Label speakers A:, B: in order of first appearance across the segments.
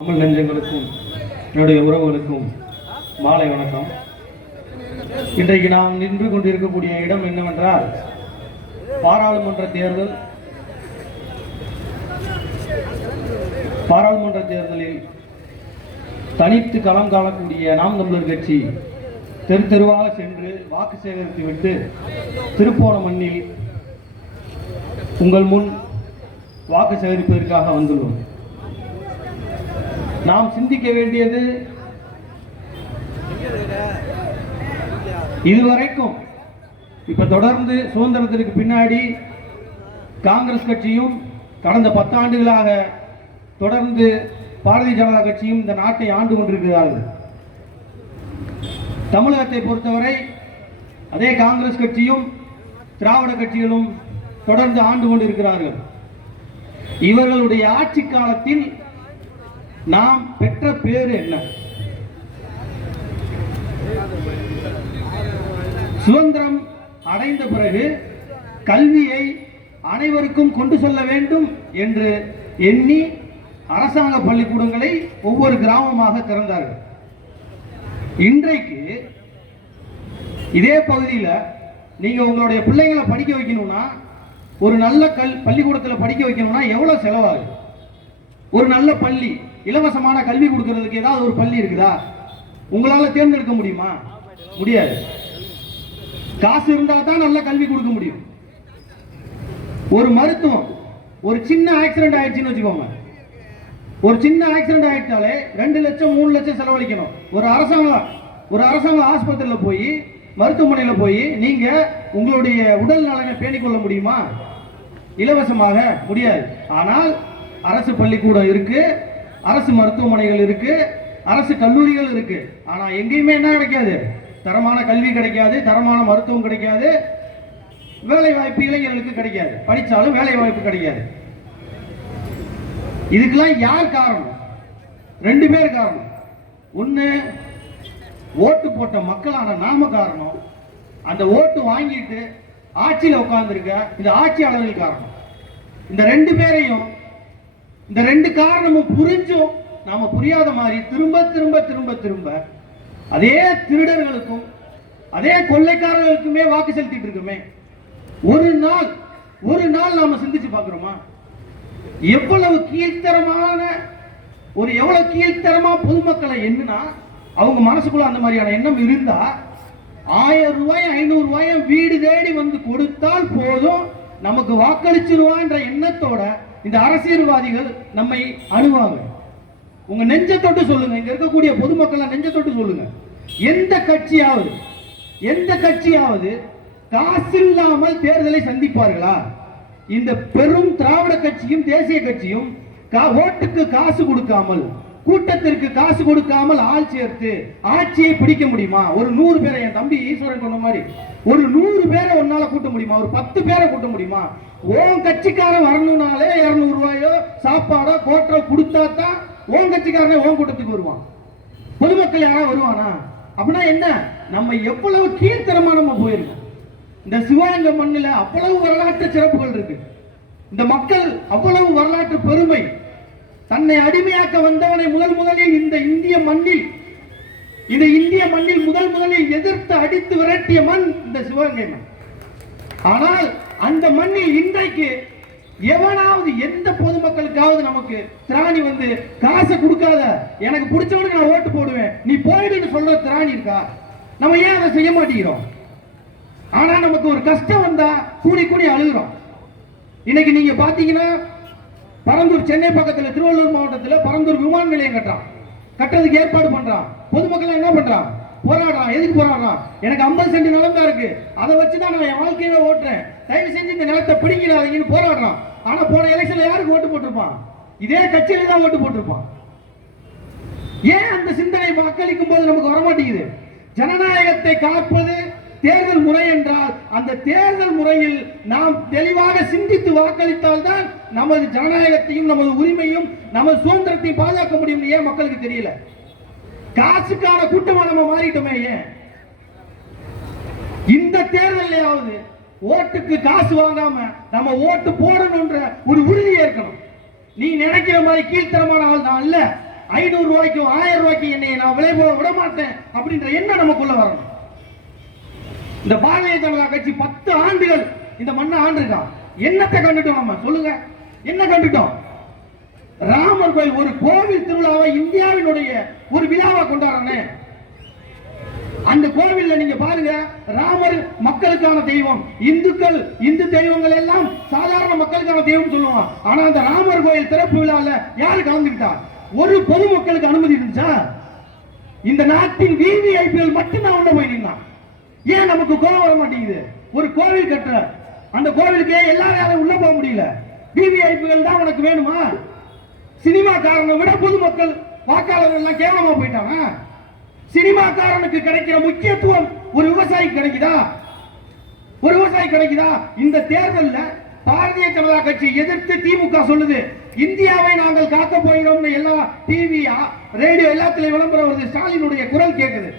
A: தமிழ் நெஞ்சங்களுக்கும் என்னுடைய உறவுகளுக்கும் மாலை வணக்கம். இன்றைக்கு நாம் நின்று கொண்டிருக்கக்கூடிய இடம் என்னவென்றால் பாராளுமன்ற தேர்தல். பாராளுமன்ற தேர்தலில் தனித்து களம் காணக்கூடிய நாம் தமிழர் கட்சி தெரு தெருவாக சென்று வாக்கு சேகரித்து விட்டு திருப்போண மண்ணில் உங்கள் முன் வாக்கு சேகரிப்பதற்காக வந்துள்ளோம். நாம் சிந்திக்க வேண்டியது இதுவரைக்கும் இப்ப தொடர்ந்து சுதந்திரத்திற்கு பின்னாடி காங்கிரஸ் கட்சியும் கடந்த பத்தாண்டுகளாக தொடர்ந்து பாரதிய ஜனதா கட்சியும் இந்த நாட்டை ஆண்டு கொண்டிருக்கிறார்கள். தமிழகத்தை பொறுத்தவரை அதே காங்கிரஸ் கட்சியும் திராவிட கட்சிகளும் தொடர்ந்து ஆண்டு கொண்டிருக்கிறார்கள். இவர்களுடைய ஆட்சி காலத்தில் நாம் பெற்ற பேர் என்ன? சுதந்திரம் அடைந்த பிறகு கல்வியை அனைவருக்கும் கொண்டு செல்ல வேண்டும் என்று எண்ணி அரசாங்க பள்ளிக்கூடங்களை ஒவ்வொரு கிராமமாக திறந்தார்கள். இன்றைக்கு இதே பகுதியில் நீங்க உங்களுடைய பிள்ளைங்களை படிக்க வைக்கணும்னா ஒரு நல்ல கல் பள்ளிக்கூடத்தில் படிக்க வைக்கணும்னா எவ்வளவு செலவாகுது? ஒரு நல்ல பள்ளி இலவசமான கல்வி கொடுக்கறதுக்கு ஏதாவது ஒரு பள்ளி இருக்குதா? உங்களால தேர்ந்தெடுக்க முடியுமா? முடியாது. காசு இருந்தா தான் நல்ல கல்வி கொடுக்க முடியும். ஒரு மருத்துவம் ஒரு சின்ன ஆக்சிடென்ட் ஆயிடுச்சுன்னு வச்சுக்கோங்க. ஒரு சின்ன ஆக்சிடென்ட் ஆயிட்டாலே ரெண்டு லட்சம் மூணு லட்சம் செலவழிக்கணும். ஒரு அரசாங்க ஒரு அரசாங்க ஆஸ்பத்திரியில் போய் மருத்துவமனையில் போய் நீங்க உங்களுடைய உடல் நலனை பேணிக்கொள்ள முடியுமா? இலவசமாக முடியாது. ஆனால் அரசு பள்ளிக்கூடம் இருக்கு அரசு மருத்துவமனைகள் இருக்கு அரசு கல்லூரிகள் இருக்கு. ஆனா எங்கேயுமே என்ன கிடைக்காது? தரமான கல்வி கிடைக்காது தரமான மருத்துவம் கிடைக்காது வேலை வாய்ப்பு இளைஞர்களுக்கு கிடைக்காது. படித்தாலும் வேலை வாய்ப்பு கிடைக்காது. இதுக்கெல்லாம் யார் காரணம்? ரெண்டு பேர் காரணம். ஒன்று ஓட்டு போட்ட மக்களான நாம காரணம். அந்த ஓட்டு வாங்கிட்டு ஆட்சியில் உட்கார்ந்துருக்க இந்த ஆட்சியாளர்கள் காரணம். இந்த ரெண்டு பேரையும் இந்த ரெண்டு காரணமும் புரிஞ்சும் நாம புரியாத மாதிரி திரும்ப திரும்ப திரும்ப திரும்ப அதே திருடர்களுக்கும் அதே கொள்ளைக்காரர்களுக்குமே வாக்கு செலுத்திட்டு இருக்கோமே. ஒரு நாள் ஒரு நாள் நாம சிந்திச்சு பார்க்குறோமா? எவ்வளவு கீழ்த்தரமான ஒரு எவ்வளவு கீழ்த்தரமா பொதுமக்களை எண்ணுனா அவங்க மனசுக்குள்ள அந்த மாதிரியான எண்ணம் இருந்தா ஆயிரம் ரூபாய் ஐநூறு ரூபாய் வீடு தேடி வந்து கொடுத்தால் போதும் நமக்கு வாக்களிச்சிருவான்ற எண்ணத்தோட இந்த அரசியல்வாதிகள் நம்மை அணுவாங்க. உங்க நெஞ்ச தொட்டு சொல்லுங்க. இங்க இருக்கக்கூடிய பொதுமக்கள் நெஞ்ச தொட்டு சொல்லுங்க. எந்த கட்சியாவது எந்த கட்சியாவது காசில்லாமல் தேர்தலை சந்திப்பார்களா? இந்த பெரும் திராவிட கட்சியும் தேசிய கட்சியும் ஓட்டுக்கு காசு கொடுக்காமல் கூட்டத்திற்கு காசு கொடுக்காமல் ஆள் சேர்த்து ஆட்சியை பிடிக்க முடியுமா? ஒரு நூறு பேரை என் தம்பி ஈஸ்வரன் சொன்ன மாதிரி ஒரு நூறு பேரை உன்னால கூட்ட முடியுமா? ஒரு பத்து பேரை கூட்ட முடியுமா? உன் கட்சிக்காரன் வரணும்னாலே இரநூறு ரூபாயோ சாப்பாடோ கோட்டோ கொடுத்தா தான் உன் கட்சிக்காரனே உன் கூட்டத்துக்கு வருவான். பொதுமக்கள் யாராவது வருவானா? அப்படின்னா என்ன? நம்ம எவ்வளவு கீழ்த்தரமா நம்ம போயிருக்கோம். இந்த சிவகங்கை மண்ணில் அவ்வளவு வரலாற்று சிறப்புகள் இருக்கு. இந்த மக்கள் அவ்வளவு வரலாற்று பெருமை. தன்னை அடிமையாக்க வந்தவனை முதல் முதலில் இந்த இந்திய மண்ணில் இந்த இந்திய மண்ணில் முதல் முதலில் எதிர்த்து அடித்து விரட்டிய மண் இந்த சிவகங்கை மண். ஆனால் அந்த மண்ணில் இன்றைக்கு எவனாவது எந்த பொதுமக்களுக்காவது நமக்கு திராணி வந்து காசை கொடுக்காத எனக்கு பிடிச்சவனுக்கு நான் ஓட்டு போடுவேன் நீ போயிடுன்னு சொல்ற திராணி இருக்கா? நம்ம ஏன் அதை செய்ய மாட்டேங்கிறோம்? ஆனா நமக்கு ஒரு கஷ்டம் வந்தா கூடி கூடி அழுகுறோம். இன்னைக்கு நீங்க பாத்தீங்கன்னா பரந்தூர் சென்னை பக்கத்துல திருவள்ளூர் மாவட்டத்தில் பரந்தூர் விமான நிலையம் கட்டுறான். கட்டுறதுக்கு ஏற்பாடு பண்றான். பொதுமக்கள் என்ன பண்றான்? போராடுறான். எதுக்கு போராடுறான்? எனக்கு 50 சென்ட் நிலம் தான் இருக்கு. அதை வச்சு தான் நான் என் வாழ்க்கையில ஓட்டுறேன். தயவு செஞ்சு இந்த நிலத்தை பிடிக்கிறாதீங்கன்னு போராடுறான். ஆனா போன எலெக்ஷன்ல யாருக்கு ஓட்டு போட்டிருப்பான்? இதே கட்சியில தான் ஓட்டு போட்டிருப்பான். ஏன் அந்த சிந்தனை வாக்களிக்கும் போது நமக்கு வரமாட்டேங்குது? ஜனநாயகத்தை காப்பது தேர்தல் முறை என்றால் அந்த தேர்தல் முறையில் நாம் தெளிவாக சிந்தித்து வாக்களித்தால் தான் நமது ஜனநாயகத்தையும் நமது உரிமையும் நமது சுதந்திரத்தையும் பாதுகாக்க முடியும் ஏன் மக்களுக்கு தெரியல? காசுக்கான கூட்டமா நம்ம மாறிட்டோமே ஏன்? இந்த தேர்தலையாவது ஓட்டுக்கு காசு வாங்காம நம்ம ஓட்டு போடணும்ன்ற ஒரு உறுதி ஏற்கணும். நீ நினைக்கிற மாதிரி கீழ்த்தரமான ஆள் தான் அல்ல ஐநூறு ரூபாய்க்கும் ஆயிரம் ரூபாய்க்கு என்னை நான் விலை போட விட மாட்டேன் அப்படின்ற எண்ணம் நமக்குள்ள வரணும். இந்த பாரதிய ஜனதா கட்சி பத்து ஆண்டுகள் இந்த மண்ணை ஆண்டிருக்கான் என்னத்தை கண்டுட்டோம் நம்ம? சொல்லுங்க. என்ன கண்டுட்டோம்? ராமர் கோயில் ஒரு கோவில் திருவிழாவை இந்தியாவினுடைய ஒரு விழாவா கொண்டாடுறானே. அந்த கோவில்ல நீங்க பாருங்க ராமர் மக்களுக்கான தெய்வம். இந்துக்கள் இந்து தெய்வங்கள் எல்லாம் சாதாரண மக்களுக்கான தெய்வம் சொல்லுவான் ஆனா அந்த ராமர் கோயில் திறப்பு விழால யாரு கலந்துக்கிட்டா? ஒரு பொதுமக்களுக்கு அனுமதி இருந்துச்சா? இந்த நாட்டின் விவிஐபிகள் மட்டும்தான் உள்ள போய் நின்னான். ஏன் நமக்கு கோபம் வர மாட்டேங்குது? ஒரு கோவில் கட்டுற. அந்த கோவிலுக்கு எல்லா யாரும் உள்ள போக முடியல. விவிஐபிகள் தான் உனக்கு வேணுமா? சினிமாக்காரனை விட பொதுமக்கள் வாக்காளர்கள் எல்லாம் கேவலமா போயிட்டாங்க சினிமாக்காரனுக்கு கிடைக்கிற முக்கியத்துவம் ஒரு விவசாயி கிடைக்குதா? ஒரு விவசாயி கிடைக்குதா? இந்த தேர்தலில் பாரதிய ஜனதா கட்சி எதிர்த்து திமுக சொல்லுது இந்தியாவை நாங்கள் காக்க போகிறோம்னு எல்லா டிவியா ரேடியோ எல்லாத்திலையும் விளம்பரம் வருது. ஸ்டாலினுடைய குரல் கேட்குது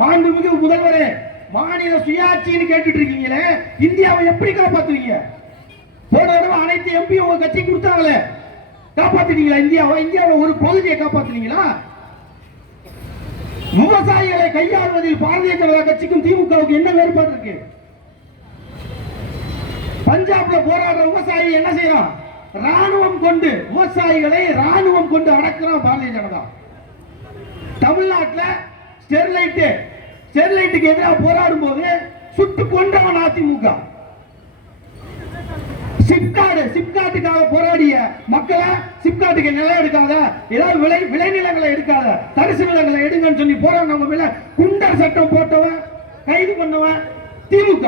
A: மாண்புமிகு முதல்வரே மாநில சுயாட்சின்னு கேட்டுட்டு இருக்கீங்களே இந்தியாவை எப்படி காப்பாத்துவீங்க? போன தடவை அனைத்து எம்பி உங்க கட்சி கொடுத்தாங்களே. காப்பாத்திட்டீங்களா இந்தியாவை? இந்தியாவை ஒரு பகுதியை காப்பாத்துனீங்களா? விவசாயிகளை கையாள்வதில் பாரதிய ஜனதா கட்சிக்கும் திமுகவுக்கு என்ன வேறுபாடு இருக்கு? பஞ்சாப்ல போராடுற விவசாயி என்ன செய்யறான்? ராணுவம் கொண்டு விவசாயிகளை ராணுவம் கொண்டு அடக்குறான் பாரதிய ஜனதா. தமிழ்நாட்டில் ஸ்டெர்லைட்டு ஸ்டெர்லைட்டுக்கு எதிராக போராடும் போது சுட்டு கொண்டவன் அதிமுக. சிப்காடு சிப்காட்டுக்காக போராடிய மக்களை சிப்காட்டுக்கு நிலம் எடுக்காத ஏதாவது விளை விளைநிலங்களை எடுக்காத தரிசு நிலங்களை எடுங்கன்னு சொல்லி போறாங்க அவங்க மேல குண்டர் சட்டம் போட்டவன் கைது பண்ணவன் திமுக.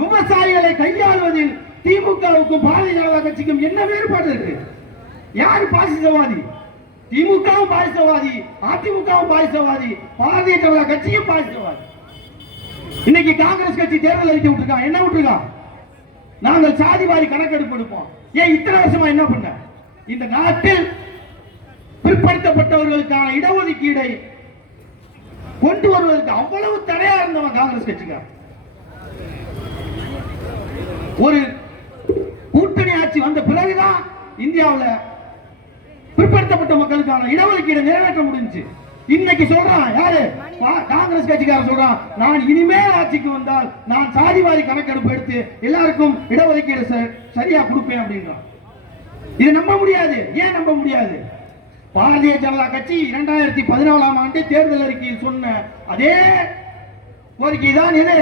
A: விவசாயிகளை கையாளுவதில் திமுகவுக்கும் பாரதிய ஜனதா கட்சிக்கும் என்ன வேறுபாடு இருக்கு? யாரு பாசிசவாதி? திமுகவும் பாரிசவாதி அதிமுகவும் பாரிசவாதி பாரதிய ஜனதா கட்சியும் பாரிசவாதி. இன்னைக்கு காங்கிரஸ் கட்சி தேர்தல் அறிக்கை விட்டுருக்கான் என்ன விட்டுருக்கா? நாங்கள் சாதிவாரி கணக்கெடுப்பு எடுப்போம். ஏன் இத்தனை வருஷமா என்ன பண்ண? இந்த நாட்டில் பிற்படுத்தப்பட்டவர்களுக்கான இடஒதுக்கீடை கொண்டு வருவதற்கு அவ்வளவு தடையா இருந்தவன் காங்கிரஸ் கட்சிக்க ஒரு கூட்டணி ஆட்சி வந்த பிறகுதான் இந்தியாவில் பிற்படுத்தப்பட்ட மக்களுக்கான இடஒதுக்கீடு நிறைவேற்ற முடிஞ்சுச்சு. இன்னைக்கு சொல்றான் யாரு? காங்கிரஸ் கட்சிக்காரன் சொல்றான் நான் இனிமேல் ஆட்சிக்கு வந்தால் நான் சாதிவாரி கணக்கெடுப்பு எடுத்து எல்லாருக்கும் இடஒதுக்கீடு சரியா கொடுப்பேன் அப்படின்றான் இது நம்ப முடியாது. ஏன் நம்ப முடியாது? பாரதிய ஜனதா கட்சி இரண்டாயிரத்தி பதினாலாம் ஆண்டு தேர்தல் அறிக்கையில் சொன்ன அதே கோரிக்கை தான் இது.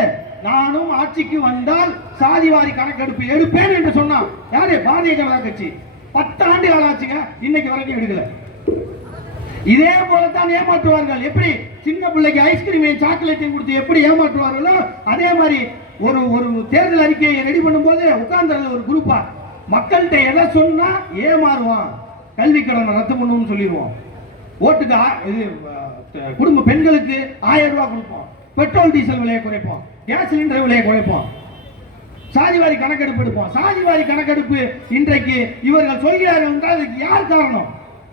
A: நானும் ஆட்சிக்கு வந்தால் சாதிவாரி கணக்கெடுப்பு எடுப்பேன் என்று சொன்னான். யாரு? பாரதிய ஜனதா கட்சி. பத்தாண்டு காலம் ஆச்சுங்க. இன்னைக்கு வரைக்கும் எடுக்கல. இதே போலத்தான் ஏமாற்றுவார்கள். எப்படி? சின்ன பிள்ளைக்கு ஐஸ்கிரீமையும் சாக்லேட்டையும் கொடுத்து எப்படி ஏமாற்றுவார்களோ அதே மாதிரி ஒரு ஒரு தேர்தல் அறிக்கையை ரெடி பண்ணும்போது உட்கார்ந்துறது ஒரு குரூப்பா மக்கள்கிட்ட எதை சொன்னா ஏமாறுவான். கல்வி கடனை ரத்து பண்ணுவோம்னு சொல்லிடுவோம் ஓட்டுக்கு ஆ- இது குடும்ப பெண்களுக்கு ஆயிரம் ரூபாய் கொடுப்போம் பெட்ரோல் டீசல் விலையை குறைப்போம் கேஸ் சிலிண்டர் விலையை குறைப்போம் சாதிவாரி கணக்கெடுப்பு எடுப்போம் சாதிவாரி கணக்கெடுப்பு இன்றைக்கு இவர்கள் சொல்கிறார்கள் என்றால் அதுக்கு யார் காரணம்?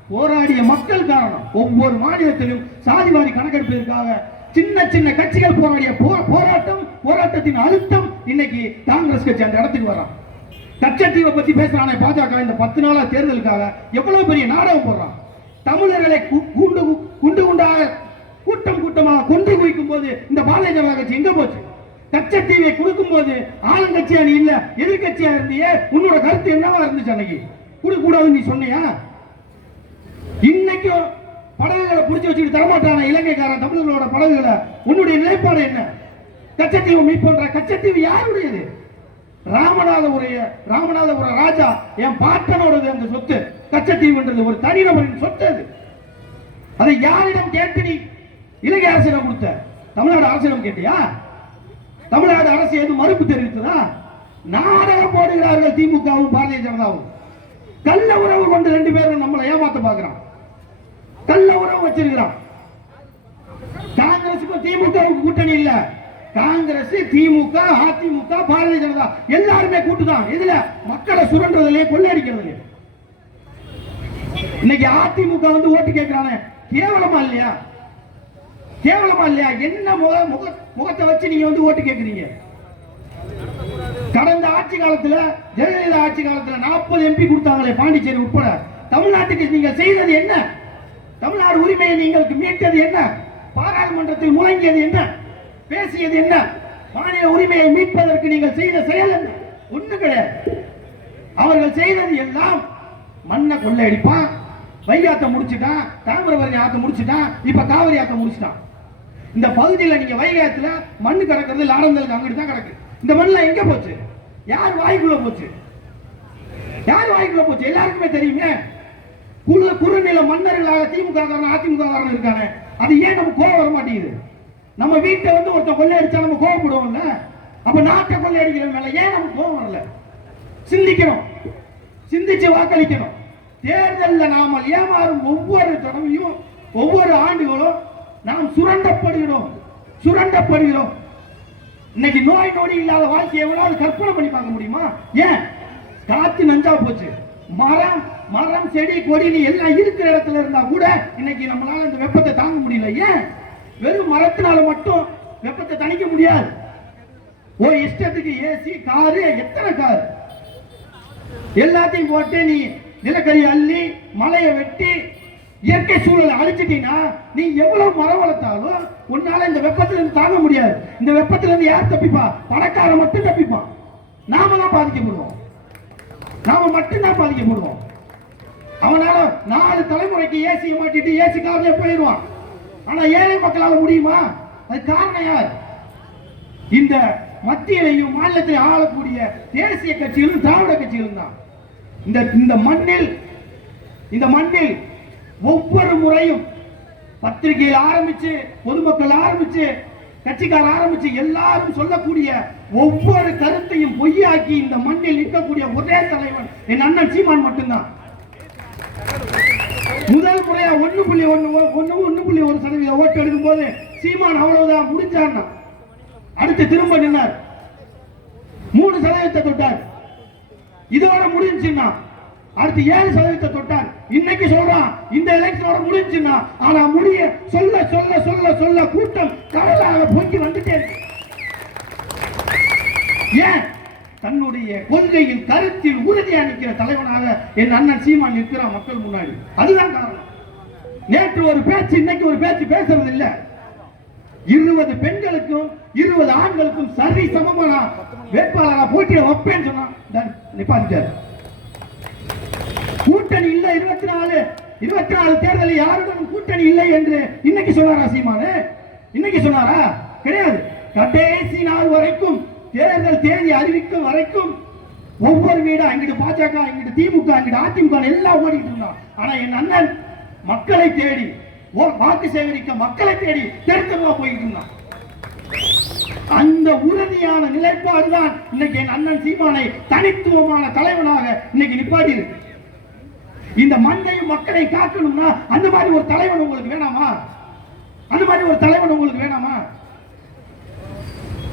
A: போராடிய மக்கள் காரணம். ஒவ்வொரு மாநிலத்திலும் சாதிவாரி கணக்கெடுப்பதற்காக சின்ன சின்ன கட்சிகள் போராடிய போ- போராட்டம் போராட்டத்தின் அழுத்தம் இன்னைக்கு காங்கிரஸ் கட்சி அந்த இடத்துக்கு வரான் கச்சத்தீவை பத்தி பேசுறானே பாஜக இந்த பத்து நாளா தேர்தலுக்காக எவ்வளவு பெரிய நாடகம் போடுறான் தமிழர்களை கு- குண்டு குண்டு குண்டாக கூட்டம் கூட்டமாக கொன்று குவிக்கும் போது இந்த பாரதிய ஜனதா கட்சி எங்க போச்சு? கச்சத்தீவை கொடுக்கும் போது ஆளுங்கட்சியா நீ இல்ல எதிர்கட்சியா இருந்தியே உன்னோட கருத்து என்னவா இருந்துச்சு அன்னைக்கு? கொடுக்க கூடாதுன்னு நீ சொன்னியா? இன்னைக்கும் படகுகளை புடிச்சு வச்சுட்டு தரமாட்டான இலங்கைக்காரன் தமிழர்களோட படகுகளை? உன்னுடைய நிலைப்பாடு என்ன? கச்சத்தீவு மீட்புன்ற கச்சத்தீவு யாருடையது? ராமநாதபுரிய ராமநாதபுர ராஜா என் பாட்டனோடது அந்த சொத்து கச்சத்தீவுன்றது ஒரு தனிநபரின் சொத்து அது. அதை யாரிடம் கேட்டு நீ இலங்கை அரசிடம் கொடுத்த? தமிழ்நாடு அரசிடம் கேட்டியா? தமிழ்நாடு அரசு எதுவும் மறுப்பு தெரிவித்ததா? நாடகம் போடுகிறார்கள் திமுகவும் பாரதிய ஜனதாவும். கள்ள உறவு கொண்டு ரெண்டு பேரும் நம்மளை ஏமாத்த பார்க்கிறான். கள்ள உறவு வச்சிருக்கிறான். காங்கிரசுக்கும் திமுகவுக்கு கூட்டணி இல்ல. காங்கிரஸ் திமுக அதிமுக பாரதிய ஜனதா எல்லாருமே கூட்டுதான். இதுல மக்களை சுரண்டுறதுலயே கொள்ளையடிக்கிறதுலயே. இன்னைக்கு அதிமுக வந்து ஓட்டு கேட்கிறானே. கேவலமா இல்லையா? கேவலமா இல்லையா? என்ன முக முக முகத்தை வச்சு நீங்க வந்து ஓட்டு கேட்குறீங்க கடந்த ஆட்சி காலத்துல ஜெயலலிதா ஆட்சி காலத்துல நாற்பது எம்பி கொடுத்தாங்களே பாண்டிச்சேரி உட்பட. தமிழ்நாட்டுக்கு நீங்க செய்தது என்ன? தமிழ்நாடு உரிமையை நீங்கள் மீட்டது என்ன? பாராளுமன்றத்தில் முழங்கியது என்ன? பேசியது என்ன? மாநில உரிமையை மீட்பதற்கு நீங்கள் செய்த செயல் என்ன? ஒண்ணு கிடையாது. அவர்கள் செய்தது எல்லாம் மண்ணை கொள்ளையடிப்பான். வைகாத்த முடிச்சுட்டான் தாமிரபரணி ஆத்த முடிச்சுட்டான் இப்ப காவிரி ஆத்த முடிச்சுட்டான். இந்த பகுதியில் நீங்க வைகாத்துல மண்ணு கிடக்கிறது லாரந்தலுக்கு அங்கிட்டு தான் கிடக்கு இந்த மண்ணில் எங்க போச்சு? யார் வாய்க்குள்ள போச்சு? யார் வாய்க்குள்ள போச்சு? எல்லாருக்குமே தெரியுமே. குழு குறுநில மன்னர்களாக திமுக காரன் அதிமுக காரன் இருக்கானே. அது ஏன் நம்ம கோவம் வர மாட்டேங்குது? நம்ம வீட்டை வந்து ஒருத்தன் கொள்ளையடிச்சா நம்ம கோவப்படுவோம்ல? அப்ப நாட்டை கொள்ளையடிக்கிற மேல ஏன் நம்ம கோவம் வரல? சிந்திக்கணும். சிந்திச்சு வாக்களிக்கணும். தேர்தலில் நாம ஏமாறும் ஒவ்வொரு தடவையும் ஒவ்வொரு ஆண்டுகளும் நாம் சுரண்டப்படுகிறோம். சுரண்டப்படுகிறோம். இன்னைக்கு நோய் நொடி இல்லாத வாழ்க்கையை எவ்வளவு கற்பனை பண்ணி பார்க்க முடியுமா? ஏன்? காத்து நஞ்சா போச்சு. மரம் மரம் செடி கொடி நீ எல்லாம் இருக்கிற இடத்துல இருந்தா கூட இன்னைக்கு நம்மளால இந்த வெப்பத்தை தாங்க முடியல. ஏன்? வெறும் மரத்தினால மட்டும் வெப்பத்தை தணிக்க முடியாது. ஒரு இஷ்டத்துக்கு ஏசி காரு எத்தனை கார்? எல்லாத்தையும் போட்டு நீ நிலக்கரி அள்ளி மலையை வெட்டி இயற்கை சூழலை அழிச்சிட்டீங்கன்னா நீ எவ்வளவு மரம் வளர்த்தாலும் உன்னால இந்த வெப்பத்துல இருந்து தாங்க முடியாது. இந்த வெப்பத்துல இருந்து யார் தப்பிப்பா? பணக்காரன் மட்டும் தப்பிப்பான் நாம தான் பாதிக்கப்படுவோம். நாம மட்டும்தான் பாதிக்கப்படுவோம். அவனால நாலு தலைமுறைக்கு ஏசியை மாட்டிட்டு ஏசி காரிலே போயிடுவான். ஆனா ஏழை மக்களால முடியுமா? அது காரணம் யார்? இந்த மத்தியிலையும் மாநிலத்தையும் ஆளக்கூடிய தேசிய கட்சிகளும் திராவிட கட்சிகளும் தான். இந்த இந்த மண்ணில் இந்த மண்ணில் ஒவ்வொரு முறையும் பத்திரிகையில் ஆரம்பிச்சு பொதுமக்கள் ஆரம்பிச்சு கட்சிக்கார ஆரம்பிச்சு எல்லாரும் சொல்லக்கூடிய ஒவ்வொரு கருத்தையும் பொய்யாக்கி இந்த மண்ணில் நிற்கக்கூடிய ஒரே தலைவன் என் அண்ணன் சீமான் மட்டும்தான். முதல் முறையா ஒன்னு புள்ளி ஒன்னு ஒன்னு ஒன்னு புள்ளி ஒரு சதவீதம் ஓட்டு எடுக்கும் போது சீமான் அவ்வளவுதான் முடிஞ்சான்னா அடுத்து திரும்ப நின்னார். மூணு சதவீதத்தை தொட்டார். இதோட முடிஞ்சுன்னா அடுத்து ஏழு சதவீதத்தை தொட்டார். இன்னைக்கு சொல்றான் இந்த எலெக்ஷனோட முடிஞ்சுன்னா ஆனா முடிய சொல்ல சொல்ல சொல்ல சொல்ல கூட்டம் கடலாக பொங்கி வந்துட்டே இருக்கு. ஏன்? தன்னுடைய கொள்கையில் கருத்தில் உறுதியா நிற்கிற தலைவனாக என் அண்ணன் சீமான் நிற்கிறான் மக்கள் முன்னாடி. அதுதான் காரணம். நேற்று ஒரு பேச்சு இன்னைக்கு ஒரு பேச்சு பேசுறது இல்ல. இருபது பெண்களுக்கும் இருபது ஆண்களுக்கும் சரி சமமான வேட்பாளராக போட்டியிட வைப்பேன்னு சொன்னான். இந்தாரு, கூட்டணி இல்லை இருபத்தி நாலு இருபத்தி நாலு தேர்தலில் யாருடன் கூட்டணி இல்லை என்று இன்னைக்கு சொன்னாரா சீமானு? இன்னைக்கு சொன்னாரா? கிடையாது. கடைசி நாள் வரைக்கும் தேர்தல் தேதி அறிவிக்கும் வரைக்கும் ஒவ்வொரு வீடா இங்கிட்டு பாஜக இங்கிட்டு திமுக அங்கிட்டு அதிமுக எல்லாம் ஓடிட்டு இருந்தான் ஆனா என் அண்ணன் மக்களை தேடி வாக்கு சேகரிக்க மக்களை தேடி தெருத்தமா போயிட்டு இருந்தான். அந்த உறுதியான நிலைப்பாடு தான் இன்னைக்கு என் அண்ணன் சீமானை தனித்துவமான தலைவனாக இன்னைக்கு நிப்பாட்டி இருக்கு இந்த மண்ணையும் மக்களை காக்கணும்னா அந்த மாதிரி ஒரு தலைவன் உங்களுக்கு வேணாமா? அந்த மாதிரி ஒரு தலைவன் உங்களுக்கு வேணாமா?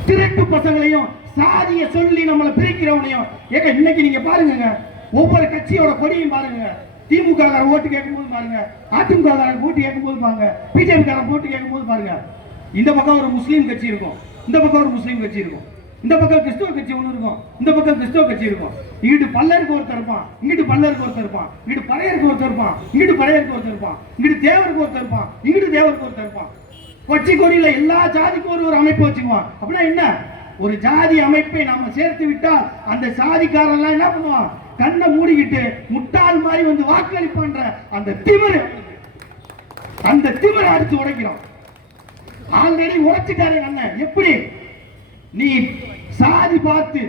A: திருட்டு பசங்களையும் சாதிய சொல்லி நம்மளை பிரிக்கிறவனையும் ஏங்க இன்னைக்கு நீங்க பாருங்க ஒவ்வொரு கட்சியோட கொடியும் பாருங்க திமுக காரன் ஓட்டு கேட்கும்போது பாருங்க அதிமுக காரன் ஓட்டு கேட்கும்போது பாருங்க பிஜேபி காரன் ஓட்டு கேட்கும்போது பாருங்க. இந்த பக்கம் ஒரு முஸ்லீம் கட்சி இருக்கும் இந்த பக்கம் ஒரு முஸ்லீம் கட்சி இருக்கும். இந்த பக்கம் கிறிஸ்துவ கட்சி ஒன்று இருக்கும். இந்த பக்கம் கிறிஸ்துவ கட்சி இருக்கும். இங்கிட்டு பல்லருக்கு ஒருத்தர் இருப்பான். இங்கிட்டு பல்லருக்கு ஒருத்தர் இருப்பான். இங்கிட்டு பழையருக்கு ஒருத்தர் இருப்பான். இங்கிட்டு பழையருக்கு ஒருத்தர் இருப்பான். இங்கிட்டு தேவருக்கு ஒருத்தர் இருப்பான். இங்கிட்டு தேவருக்கு ஒருத்தர் இருப்பான். கொச்சி கொடியில எல்லா ஜாதிக்கும் ஒரு ஒரு அமைப்பு வச்சுக்குவான். அப்படின்னா என்ன? ஒரு ஜாதி அமைப்பை நாம சேர்த்து விட்டால் அந்த சாதிக்காரன்லாம் என்ன பண்ணுவான்? கண்ணை மூடிக்கிட்டு முட்டாள் மாதிரி வந்து வாக்களிப்பான்ற அந்த திமிர். அந்த திமிரை அடிச்சு உடைக்கிறோம் ஆல்ரெடி உடைச்சிட்டாரு அண்ணன் எப்படி? நீ சாதி பார்த்து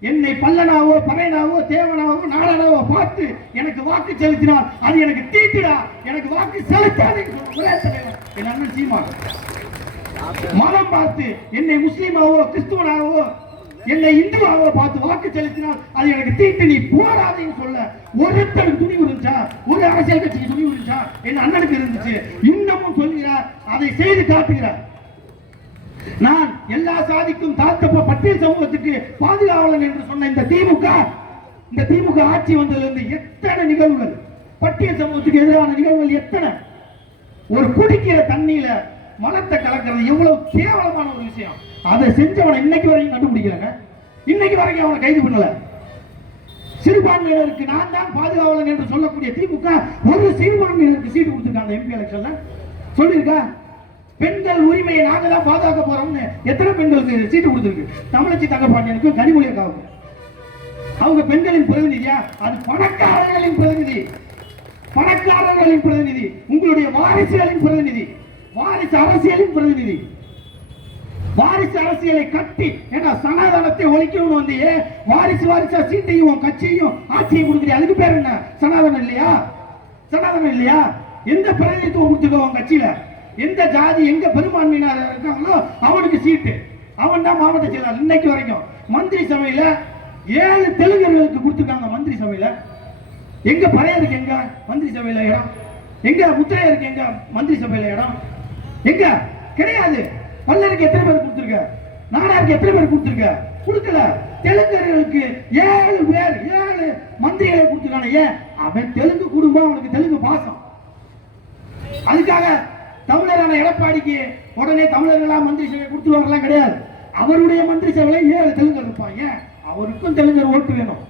A: என்னை பல்லனாவோ பகைனாவோ தேவனாவோ நாடனாவோ பார்த்து எனக்கு வாக்கு செலுத்தினால் அது எனக்கு தீட்டுடா. எனக்கு வாக்கு செலுத்தாது என் அண்ணன் மதம் பார்த்து என்னை முஸ்லீமாவோ கிறிஸ்துவனாவோ என்னை இந்துவாவோ பார்த்து வாக்கு செலுத்தினால் அது எனக்கு தீட்டு. நீ போராதைன்னு சொல்ல ஒருத்தர் துணி இருந்துச்சா ஒரு அரசியல் கட்சிக்கு துணி இருந்துச்சா என் அண்ணனுக்கு இருந்துச்சு. இன்னமும் சொல்கிறார் அதை செய்து காட்டுகிறார். நான் எல்லா சாதிக்கும் தாழ்த்தப்ப பட்டியல் சமூகத்துக்கு பாதுகாவலன் என்று சொன்ன இந்த திமுக இந்த திமுக ஆட்சி வந்ததிலிருந்து எத்தனை நிகழ்வுகள்? பட்டியல் சமூகத்துக்கு எதிரான நிகழ்வுகள் எத்தனை? ஒரு குடிக்கிற தண்ணியில மலத்தை கலக்கிறது எவ்வளவு கேவலமான ஒரு விஷயம். அதை செஞ்சவனை இன்னைக்கு வரைக்கும் கண்டுபிடிக்கிறாங்க இன்னைக்கு வரைக்கும் அவனை கைது பண்ணல. சிறுபான்மையினருக்கு நான் தான் பாதுகாவலன் என்று சொல்லக்கூடிய திமுக ஒரு சிறுபான்மையினருக்கு சீட்டு கொடுத்துருக்காங்க எம்பி எலெக்ஷன்ல சொல்லியிருக்கா? பெண்கள் உரிமையை நாங்க தான் பாதுகாக்க போறோம்னு எத்தனை பெண்களுக்கு சீட்டு கொடுத்துருக்கு? தமிழச்சி தங்கப்பாண்டியனுக்கு கனிமொழி அக்காவுக்கும் அவங்க பெண்களின் பிரதிநிதியா? அது பணக்காரர்களின் பிரதிநிதி. பணக்காரர்களின் பிரதிநிதி. உங்களுடைய வாரிசுகளின் பிரதிநிதி. வாரிசு அரசியலின் பிரதிநிதி. வாரிசு அரசியலை கட்டி ஏன்னா சனாதனத்தை ஒழிக்கணும்னு வந்து வாரிசு வாரிசா சீட்டையும் உன் கட்சியையும் ஆட்சியை கொடுக்குறீங்க அதுக்கு பேர் என்ன? சனாதனம் இல்லையா? சனாதனம் இல்லையா? எந்த பிரதிநிதித்துவம் கொடுத்துக்கோ உன் கட்சியில? எந்த ஜாதி எங்க பெரும்பான்மையினர் இருக்காங்களோ அவனுக்கு சீட்டு. அவன் தான் மாவட்ட செயலாளர் இன்னைக்கு வரைக்கும். மந்திரி சபையில ஏழு தெலுங்கர்களுக்கு கொடுத்துருக்காங்க மந்திரி சபையில. எங்க பறையருக்கு எங்க மந்திரி சபையில இடம்? எங்க முத்திரையருக்கு எங்க மந்திரி சபையில இடம்? எங்க? கிடையாது. பல்லருக்கு எத்தனை பேர் கொடுத்துருக்க? நாடாருக்கு எத்தனை பேர் கொடுத்துருக்க? கொடுக்கல. தெலுங்கர்களுக்கு ஏழு பேர் ஏழு மந்திரிகளை கொடுத்துருக்காங்க. ஏன்? அவன் தெலுங்கு குடும்பம் அவனுக்கு தெலுங்கு பாசம். அதுக்காக தமிழரான எடப்பாடிக்கு உடனே தமிழர்களா மந்திரி சபை கொடுத்துருவாங்கலாம் கிடையாது. அவருடைய மந்திரி சபையில ஏழு தெலுங்கர் இருப்பாங்க. அவருக்கும் தெலுங்கர் ஓட்டு வேணும்.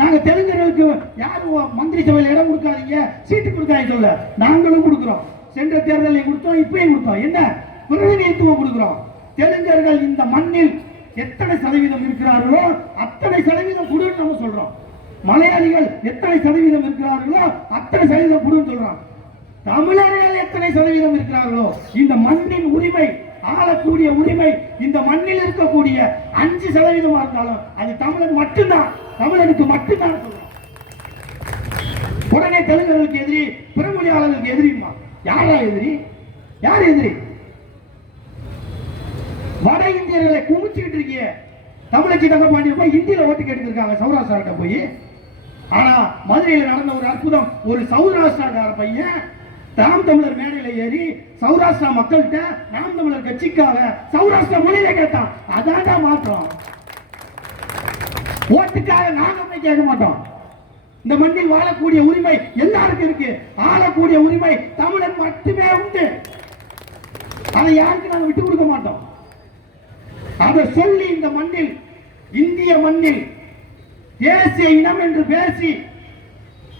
A: நாங்க தெலுங்கர்களுக்கு யாரும் மந்திரி சபையில் இடம் கொடுக்காதீங்க. சீட்டு கொடுக்காதீங்க சொல்ல. நாங்களும் கொடுக்குறோம். சென்ற தேர்தலையும் கொடுத்தோம் இப்பயும் கொடுத்தோம். என்ன? பிரதிநிதித்துவம் கொடுக்குறோம். தெலுங்கர்கள் இந்த மண்ணில் எத்தனை சதவீதம் இருக்கிறார்களோ அத்தனை சதவீதம் கொடுன்னு நம்ம சொல்றோம். மலையாளிகள் எத்தனை சதவீதம் இருக்கிறார்களோ அத்தனை சதவீதம் கொடுன்னு சொல்றாங்க. தமிழர்கள் எத்தனை சதவீதம் இருக்கிறார்களோ இந்த மண்ணின் உரிமை ஆளக்கூடிய உரிமை இந்த மண்ணில் இருக்கக்கூடிய அஞ்சு சதவீதமா இருந்தாலும் அது தமிழன் மட்டும்தான். தமிழனுக்கு மட்டும்தான் சொல்றோம். உடனே தெலுங்கர்களுக்கு எதிரி பிறமொழியாளர்களுக்கு எதிரிமா யாரா எதிரி? யார் எதிரி? வட இந்தியர்களை குமிச்சுக்கிட்டு இருக்கீங்க. தமிழச்சி தங்கப்பாண்டியன் போய் ஹிந்தியில ஓட்டு கேட்டுருக்காங்க சௌராஷ்டிராட்ட போய். ஆனா மதுரையில் நடந்த ஒரு அற்புதம் ஒரு சௌராஷ்டிராக்கார பையன் நாம் தமிழர் மேடையில ஏறி சௌராஷ்டிரா மக்கள்கிட்ட நாம் தமிழர் கட்சிக்காக சௌராஷ்டிரா மொழியில கேட்டான். அதான்டா மாற்றம். ஓட்டுக்காக நாங்க போய் கேட்க மாட்டோம். இந்த மண்ணில் வாழக்கூடிய உரிமை எல்லாருக்கும் இருக்கு. ஆளக்கூடிய உரிமை தமிழன் மட்டுமே உண்டு. அதை யாருக்கு நாங்க விட்டு கொடுக்க மாட்டோம். அதை சொல்லி இந்த மண்ணில் இந்திய மண்ணில் தேசிய இனம் என்று பேசி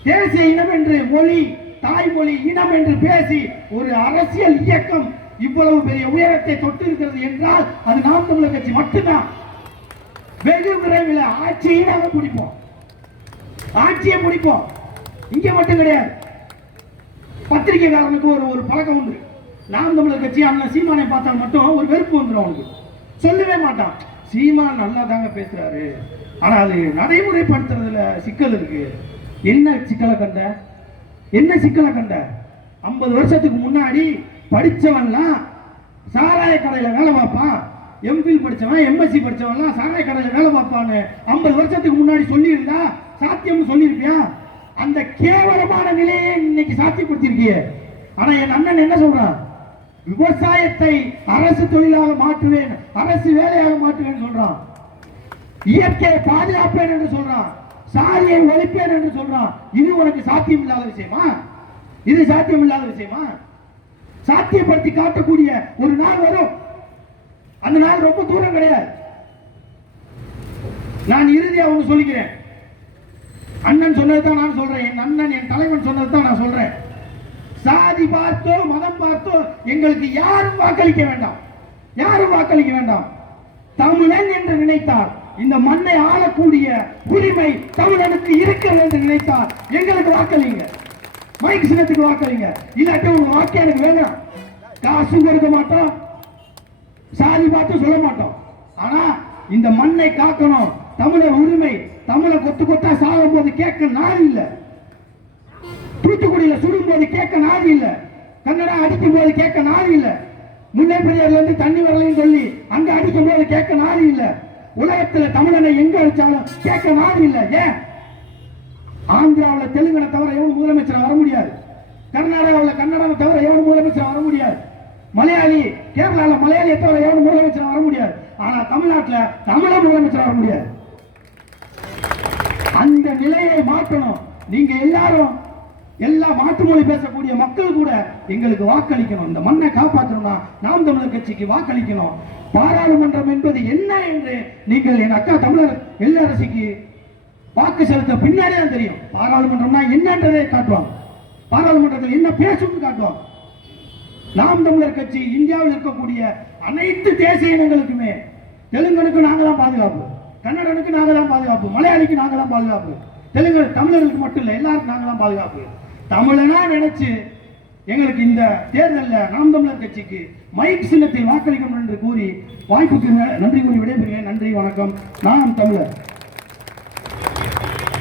A: தேசிய இனம் என்று மொழி தாய்மொழி இனம் என்று பேசி ஒரு அரசியல் இயக்கம் இவ்வளவு பெரிய உயரத்தை தொட்டிருக்கிறது என்றால் அது நாம் தமிழர் கட்சி மட்டும்தான். வெகு விரைவில் ஆட்சியை நாங்கள் பிடிப்போம் ஆட்சியை பிடிப்போம் இங்க மட்டும் கிடையாது. பத்திரிகைக்காரனுக்கு ஒரு ஒரு பழக்கம் உண்டு. நாம் தமிழர் கட்சி அண்ணன் சீமானை பார்த்தா மட்டும் ஒரு வெறுப்பு வந்துடும் அவனுக்கு. சொல்லவே மாட்டான். சீமான் நல்லா தாங்க பேசுறாரு. ஆனா அது நடைமுறைப்படுத்துறதுல சிக்கல் இருக்கு. என்ன சிக்கலை கண்ட? என்ன சிக்கலை கண்ட? ஐம்பது வருஷத்துக்கு முன்னாடி படிச்சவன்லாம் சாராய கடையில் வேலை பார்ப்பான் எம்பில் படிச்சவன் எம்எஸ்சி படிச்சவன்லாம் சாராய கடையில் வேலை பார்ப்பான்னு ஐம்பது வருஷத்துக்கு முன்னாடி சொல்லியிருந்தா சாத்தியம் சொல்லியிருப்பியா? அந்த கேவலமான நிலையை இன்னைக்கு சாத்தியப்படுத்தியிருக்கிய. ஆனால் என் அண்ணன் என்ன சொல்கிறான் விவசாயத்தை அரசு தொழிலாக மாற்றுவேன் அரசு வேலையாக மாற்றுவேன் சொல்றான். இயற்கையை பாதுகாப்பேன் என்று சொல்றான். சாரியை ஒழிப்பேன் என்று சொல்றான். இது உனக்கு சாத்தியம் இல்லாத விஷயமா? இது சாத்தியம் இல்லாத விஷயமா? சாத்தியப்படுத்தி காட்டக்கூடிய ஒரு நாள் வரும். அந்த நாள் ரொம்ப தூரம் கிடையாது. நான் இறுதியாக ஒன்று சொல்லிக்கிறேன். அண்ணன் சொன்னதுதான் நான் சொல்றேன். என் அண்ணன் என் தலைவன் சொன்னதுதான் நான் சொல்றேன். சாதி பார்த்தோ மதம் பார்த்தோ எங்களுக்கு யாரும் வாக்களிக்க வேண்டாம். யாரும் வாக்களிக்க வேண்டாம். தமிழன் என்று நினைத்தார். இந்த மண்ணை ஆளக்கூடிய உரிமை தமிழனுக்கு இருக்கிறது என்று நினைத்தால் எங்களுக்கு வாக்களிங்க. மைக் சின்னத்துக்கு வாக்களிங்க. இல்லாட்டி உங்க வாக்கு எனக்கு வேணாம். காசும் கொடுக்க மாட்டோம். சாதி பார்த்து சொல்ல மாட்டோம். ஆனா இந்த மண்ணை காக்கணும். தமிழர் உரிமை தமிழை கொத்து கொத்தா சாகும் போது கேட்க நாள் இல்லை. தூத்துக்குடியில சுடும் போது கேட்க நாள் இல்ல. கன்னடா அடிக்கும் போது கேட்க நாள் இல்ல. முல்லை பெரியார்ல இருந்து தண்ணி வரலைன்னு சொல்லி அங்க அடிக்கும் போது கேட்க நாள் இல்லை. உலகத்துல தமிழனை எங்க அடிச்சாலும் கேட்க மாதிரி இல்ல ஏன்? ஆந்திராவில் தெலுங்கனை தவிர எவனும் முதலமைச்சர் வர முடியாது? கர்நாடகாவில் கன்னடாவை தவிர எவனும் முதலமைச்சர் வர முடியாது? மலையாளி கேரளாவில் மலையாளியை தவிர எவனும் முதலமைச்சர் வர முடியாது? ஆனா தமிழ்நாட்டில் தமிழ முதலமைச்சர் வர முடியாது. அந்த நிலையை மாற்றணும். நீங்க எல்லாரும் எல்லா மாற்று மொழி பேசக்கூடிய மக்கள் கூட எங்களுக்கு வாக்களிக்கணும். இந்த மண்ணை காப்பாற்றணும்னா நாம் தமிழர் கட்சிக்கு வாக்களிக்கணும். பாராளுமன்றம் என்பது என்ன என்று நீங்கள் என் அக்கா தமிழர் எல்லரசிக்கு வாக்கு செலுத்த பின்னாடி தான் தெரியும். பாராளுமன்றம்னா என்னன்றதை காட்டுவாங்க. பாராளுமன்றத்தில் என்ன பேசும்னு காட்டுவாங்க. நாம் தமிழர் கட்சி இந்தியாவில் இருக்கக்கூடிய அனைத்து தேசிய இனங்களுக்குமே தெலுங்கனுக்கு நாங்க தான் பாதுகாப்பு கன்னடனுக்கு நாங்கள் தான் பாதுகாப்பு மலையாளிக்கு நாங்களாம் தான் பாதுகாப்பு தெலுங்கு தமிழர்களுக்கு மட்டும் இல்லை எல்லாருக்கும் நாங்களாம் தான் பாதுகாப்பு. தமிழனா நினைச்சு எங்களுக்கு இந்த தேர்தலில் நாம் தமிழர் கட்சிக்கு மைக் சின்னத்தில் வாக்களிக்கணும் என்று கூறி வாய்ப்புக்கு நன்றி கூறி விடைபெறுகிறேன். நன்றி வணக்கம். நாம் தமிழர்.